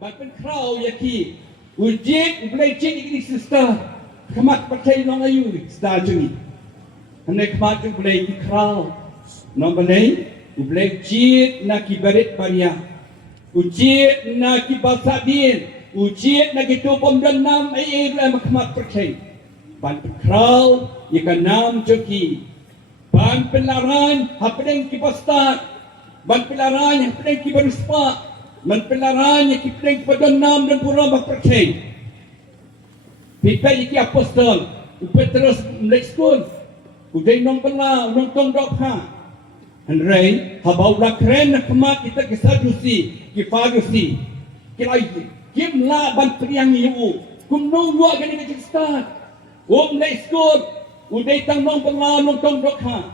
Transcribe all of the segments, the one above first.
บัดเป็นคราวอย่าขี้อุเจ็ดอุเบลเจ็ดอีกนิดสตาร์ขมัดปัจจัยน้องอายุสตาร์จุนีอันนี้ขมัดจุเบลที่คราวน้องเบลอุเบลเจ็ดนักกิบริตบาริยาอุเจ็ดนักกิบาสดินอุเจ็ดนักกิตัวปมดันน้ำไอเอร์และขมัดปัจจัยบัดเป็นคราวอย่ากันน้ำจุกีบัดเป็นลารันหับเป็นกิบาสตาร์บัดเป็นลารันหับเป็นกิบารุสปามันเป็นละรายyang kita badonbor dan pura berpercaya. Kita iki apostol, upe terus melekskun, udai nong bela, nong tong dokha. Henry, habau la keren nak kemat kita ke sadusi, ke fadusi. Kita kim la ban priang yu, kum nong dua gani ke start. Melekskun, udai tang nong bela, nong tong dokha.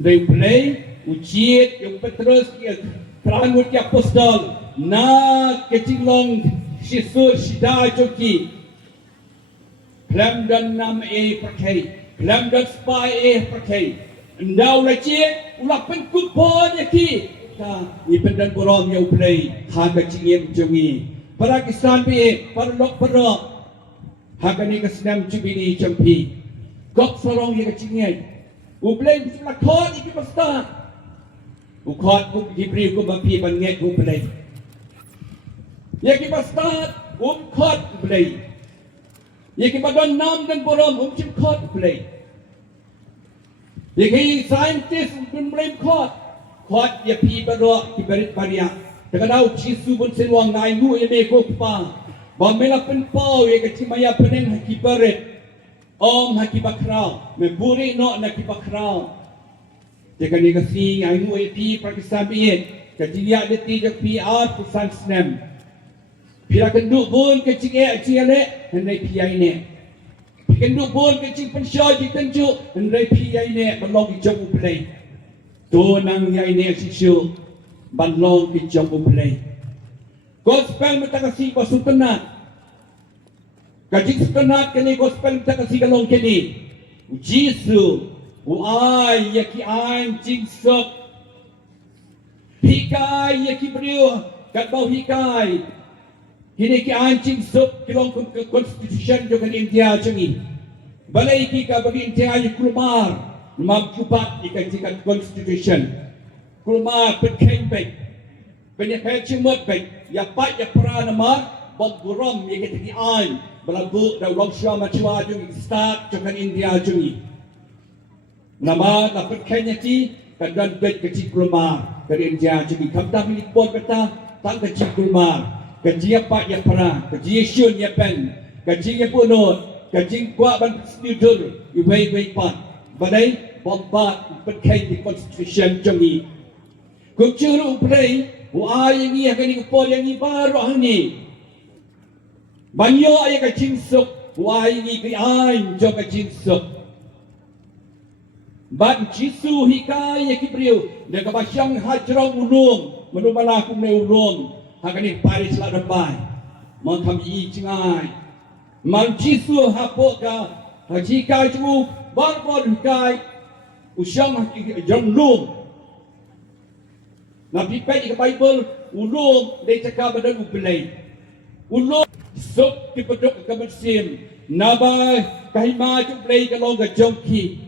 Udai Blei jied yang terus Perangut ya apostol na kecilong sisur sida joki Plam dan nam perkai Plam dan spai perkai Endau leci ulah penkupon yaki Ta ni pendan borom ya Blei haga cingiem jongi para kisan pe para lok para haga ni kesenam cubini jampi gok sorong ya cingiem Blei lakon iki pasta Ukot ku diberi ku bagi banget ku Blei. Ya ki pastad ukot Blei. Ya ki badonbor dan borom cimkot Blei. Ya ki scientist Blei kot. Kot ya pi badok ki berit baria. Tekadau cisu bun senwang nai nu eme ko pa. Ba mela pen pau ya ki maya penen haki berit. Om haki bakrau. Me buri no na ki bakrau. Jika ni kasi ai nu pi Pakistan biet kecilia deti jak pi art pusan snem pira kenduk bun kecing le hendai pi ai ne kenduk bun kecing pensyo ji tenju hendai pi ai ne balong ki jong Blei to nang ai ne sisu balong ki jong Blei gospel mata kasi ko sutenat kajik sutenat kini gospel mata kasi kalong kini Jisu Uai yaki anjing sok Hikai yaki beriu kat bau hikai Kini ki anjing sok kilong konstitusi jokan India cengi Balai kika bagi India yi kulmar Mam kupat ikan jikan konstitusi Kulmar petkeng bek Banyak kaya cimut bek Ya pat ya peranamar Bob gurom ya kita ki an Balabu da long syama cua jungi start jokan India cengi Nama dapat kenya ti kadang bet kecil kulmar dari India jadi kamda milik pon kata tak kecil kulmar kecil apa ya para kecil syun ya pen kecil ya punut kecil kuat ban studur iwei pat badai bombat berkait di constitution jongi kucuru Blei wa yang ni akan ikut yang ni baru ni banyak yang kecil sok wa ini ke ain jok kecil sok Ban Jisu hikai ya kibriu de kabasyang hajrong ulum menumala ku me ulum hakani paris la dabai mon tham yi cingai man Jisu hapo ka hajikai chu ban bon hikai usyang haki jong lum nabi pe di Bible ulum de cakap badan Blei ulum sok ki pedok ka bersim nabai kahima chu Blei ka long ka jongki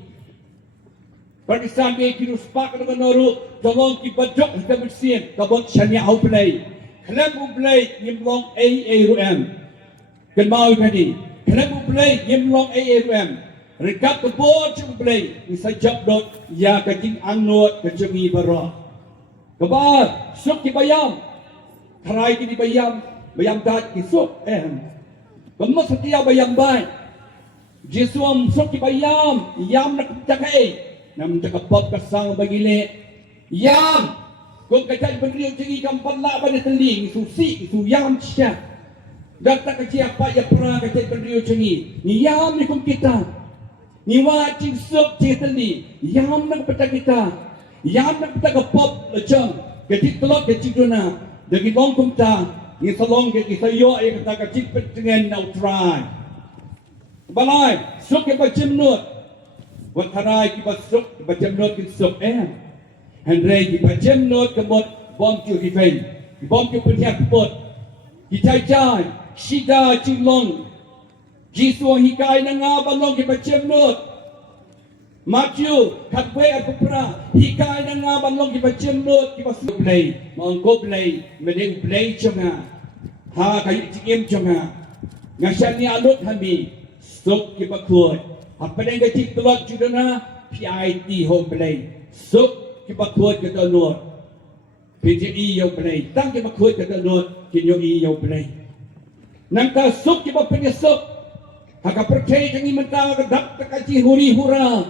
Pakistan be kirus pak na noru tolong ki badok ka bersin kabot syania au Blei khlem Blei yimlong rum kan mau tadi khlem Blei yimlong rum rekat kabot chu Blei isajab dot ya ka jing angnot ka jemi bara kabar suk ki bayam kharai ki bayam dat ki suk kamu setia bayam bai Jesuam suk ki bayam yam nak cakai Nam cakap kasang bagile yam kung kacay beriu ciri kampan la pada teling susi itu yam cia data kecil apa ya pernah kacay beriu ciri ni yam ni kum kita ni wajib sok citali yam nak peta kita yam nak peta kapop lecang kecil telok kecil dona dagi bong kum ta ni salong kecil sayo ay kata kecil petengan neutral balai sok ke bacem not Wat harai ki basuk ki bacem not ki sok Henry ki bacem not ke bot bom ki ki fain ki bom ki penyak pot Kita jai, shida jinglong, jiswa hikai na nga balong kipachem not. Matthew, katwe at kupra, hikai na nga balong kipachem not, kipasu Blei, maangko Blei, medeng Blei chonga, ha kayu tingem chonga, ngasyan ni alot hami, sok kipakuot, hapadeng gajik tulot judana, PIT ho Blei, sok kipakuot katanot. PJI yo Blei, tang kipakuot katanot, kinyo iyo Blei. Nang ka sok kipa penyesok, haka pyrthei jangi mentang kadap takaji huri hura.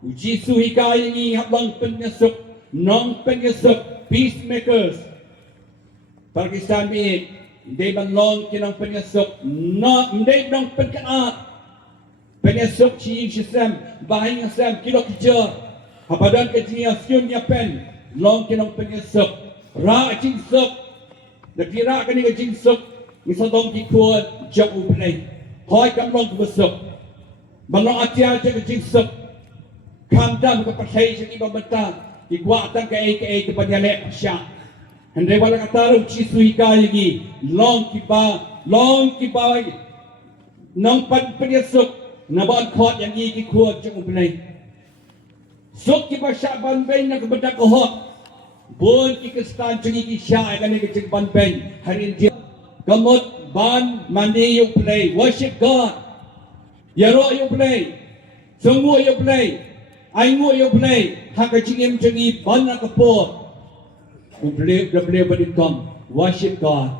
Uji suhikai ni hablang penyesok, non penyesok, peacemakers. Pakistan bi, hindi banlong kinang penyesok, hindi nang penkaat. Penyesok si Shisam, bahing Sam, kilo kijar. Hapadan kajinya syun ya pen, long kinang penyesok. Ra jinsok, nakira ka ni ka jinsok, misalong kikuan, jok ublay. Hoy kamlong kubusok. Malong atya ka jinsok. Kamdam ka pyrthei sa ibang banta, kikuatan ka ay kapanyalek siya. Hindi wala katarong chisuhi ka lagi, long kiba, nang penyesok, nabaan kot yang ikikuan jok ublay. Sok kiba siya banbay na kabadak kohot. Bun kikistan cungi kisya ay kani kicik banbay, harin dia. Gamot ban mandi you play, worship God. Yaro you play, sungu you play, aingu you play. Hakachingim cungi ban na kapot. Ublay berikom, worship God.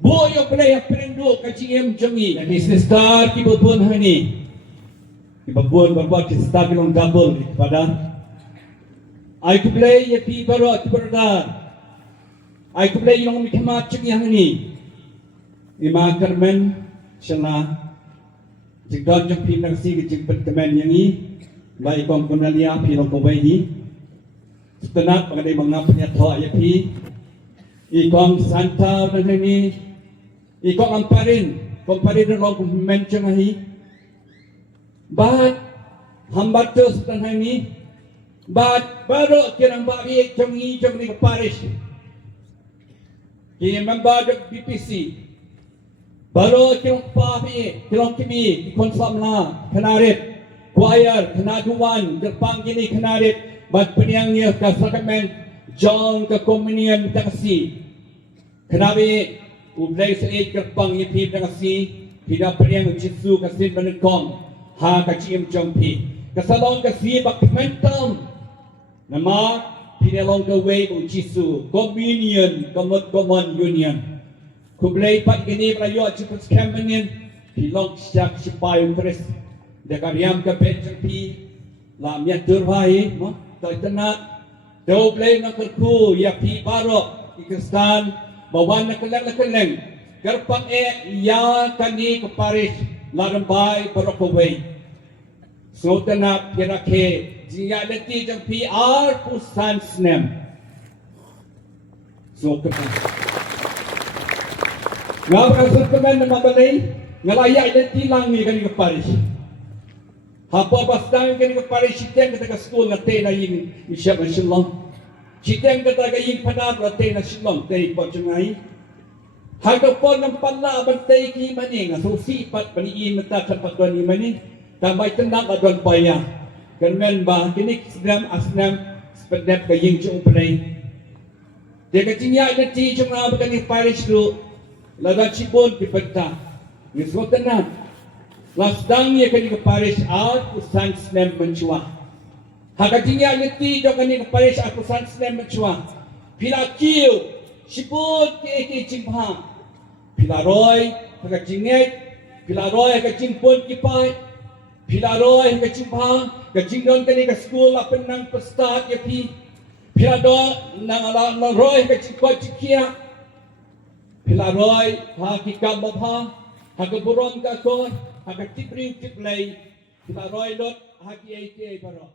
Bu you play aprendu kachingim cungi. Dan sister kiba bun hani. Kiba bun berbuat sister kilong double kepada. I could play a people at Berda. I could play yung mikmat cungi hani. Ima Carmen Shala Jigdon yung pinagsi Jigbat Kamen yang i Baik kong kunalia Pilong kaway ni Setenat Pagkaday mga penyato ayapi Ikong Santa Nanani Ikong amparin Kumparin na long kumensyong ahi Bahat Hambato sa tanhani Bahat Baro kirang babi Chong i Chong ni kaparish Kaya membadok BPC Baru kilong papi, kilong kimi, konsamla, kanarit, choir, kanaduan, gerpang gini kanarit, bat peniangnya ke sakamen, John ke komunian takasi. Kenabi, ublay sa gerpang yipi takasi, tidak peniang jitsu kasin menekong, ha kacim jompi. Kasalong kasi bakmentam, nama pinelong ke way jitsu, communion, common union. Kublay pat gini prayo chipus kamenin pilong siak sipayo kres dekariam ka petjang pi lam ya turhai mo taitana doblay na kerku ya pi baro ikistan bawan na keleng garpang ya kani kaparis larambay barokoway so tana pirake jinga leti jang pi ar pusan snem so kapan Ngapa setemen na mabalay, ngalaya identity lang ni kani kaparis. Hapa bastang kani kaparis siteng kata school na te na yung isya na silong. Siteng kata yung panat na te na silong, te po chungai. Haga po ng pala bantay ki maning, so sipat paniin mata sa pagdon ni maning, tambay tanda ka doon pa ya. Karmen ba, kinik sinam asnam, spadnap ka yung chong play. Teka chinya identity chong na ba kani kaparis do, Lada cipon dipenta, niswatanan. Lasdang niya kani kaparis at usan snem mencua. Hakatinya niti do kani kaparis at usan snem mencua. Pila kiu, cipon ke cimpang. Pila roy, hakatinyet, pila roy hakacimpon kipai. Pila roy hakacimpang, kacingdon kani ka school apen nang pestat ya pi. Pila do nang roy hakacimpon cikia. Pila roy, hakikam mabha, hakaburon ka ko, hakatibriw tiplay, pila roy lot, haki ay baro.